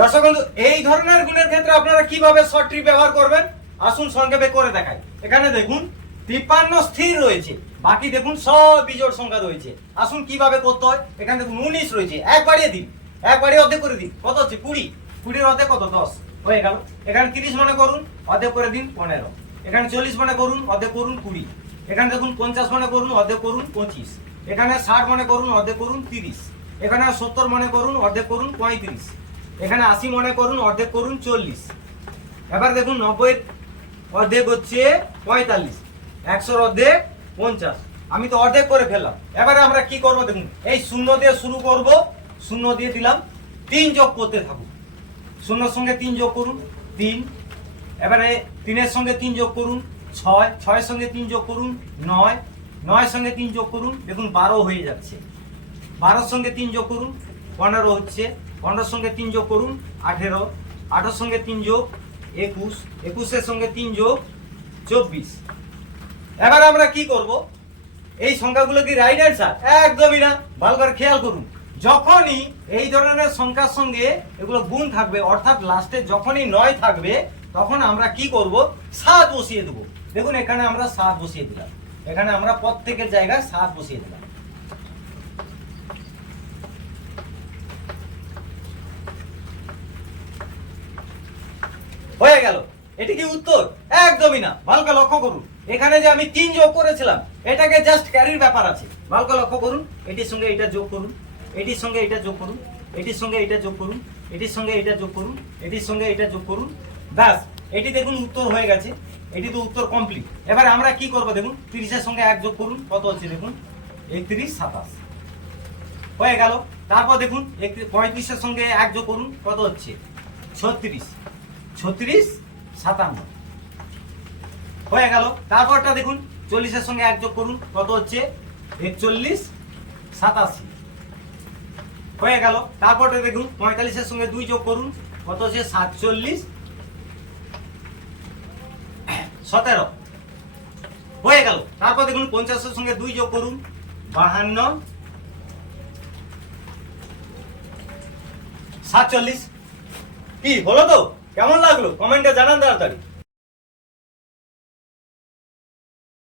দর্শক বন্ধু, এই ধরনের গুণের ক্ষেত্রে আপনারা কিভাবে শর্ট ট্রিক ব্যবহার করবেন আসুন সংক্ষেপে করে দেখাই। এখানে দেখুন 53 স্থির রয়েছে, বাকি দেখুন সব বিজোড় সংখ্যা রয়েছে। আসুন কিভাবে করতে হয়। এখানে দেখুন 19 রয়েছে, এক বাড়িয়ে দিন, এক বাড়িয়ে অর্ধেক করে দিন, কত হচ্ছে 20, 20 এর অর্ধেক কত 10 হয়ে গেল। এখানে 30 মনে করুন, অর্ধেক করে দিন 15। এখানে 40 মনে করুন, অর্ধেক করুন 20। এখানে দেখুন 50 মনে করুন, অর্ধেক করুন 25। এখানে 60 মনে করুন, অর্ধেক করুন 30। এখানে 70 মনে করুন, অর্ধেক করুন 35। এখানে 80 মনে করুন, অর্ধেক করুন 40। এবার দেখুন 90 অর্ধেক হচ্ছে 45, 100 অর্ধেক 50। আমি তো অর্ধেক করে ফেললাম। এবারে আমরা কি করব দেখুন, এই শূন্য দিয়ে শুরু করব, শূন্য দিয়ে দিলাম, 3 যোগ করতে থাকুন। শূন্যর সঙ্গে 3 যোগ করুন 3। এবারে 3-এর সঙ্গে 3 যোগ করুন 6, 6-এর সঙ্গে 3 যোগ করুন 9, 9-এর সঙ্গে 3 যোগ করুন, দেখুন 12 হয়ে যাচ্ছে। 12-এর সঙ্গে 3 যোগ করুন 15 হচ্ছে। 15-এর সঙ্গে 3 যোগ করুন 18, 18-এর সঙ্গে 3 যোগ 21, 21-এর সঙ্গে 3 যোগ 24। এবার আমরা কি করব, এই সংখ্যাগুলো কি রাইট অ্যান্সার? একদমই না। ভালো করে খেয়াল করুন, যখনই এই ধরনের সংখ্যার সঙ্গে এগুলো গুণ থাকবে, অর্থাৎ লাস্টে যখনই 9 থাকবে, তখন আমরা কি করব, 7 বসিয়ে দেবো। দেখুন এখানে আমরা 7 বসিয়ে দিলাম, এখানে আমরা প্রত্যেকের জায়গায় 7 বসিয়ে দিলাম। হয়ে গেল। এটি কি উত্তর? একদমই না। ভালো করে লক্ষ্য করুন, এখানে যে আমি 3 যোগ করেছিলাম, এটাকে জাস্ট ক্যারির ব্যাপার আছে। ভালো করে লক্ষ্য করুন, এটির সঙ্গে এটা যোগ করুন, এটির সঙ্গে এটা যোগ করুন, এটির সঙ্গে এটা যোগ করুন, এটির সঙ্গে এটা যোগ করুন, এটির সঙ্গে এটা যোগ করুন, ব্যাস এটি দেখুন উত্তর হয়ে গেছে। এটি তো উত্তর কমপ্লিট। এবার আমরা কি করব দেখুন, 30-এর সঙ্গে 1 যোগ করুন, কত হচ্ছে দেখুন 31, 27 হয়ে গেল। তারপর দেখুন 35-এর সঙ্গে 1 যোগ করুন, কত হচ্ছে 36, 36, 57 হয়ে গেল। তারপরটা দেখুন 40-এর সঙ্গে 1 যোগ করুন, কত হচ্ছে 41, 87 হয়ে গেল। তারপরটা দেখুন 45-এর সঙ্গে 2 যোগ করুন, কত হচ্ছে 47, 17 হয়ে গেল। তারপর দেখুন 50-এর সঙ্গে 2 যোগ করুন, 52, 47 কি হলো? তো কেমন লাগলো কমেন্টে জানান তাড়াতাড়ি।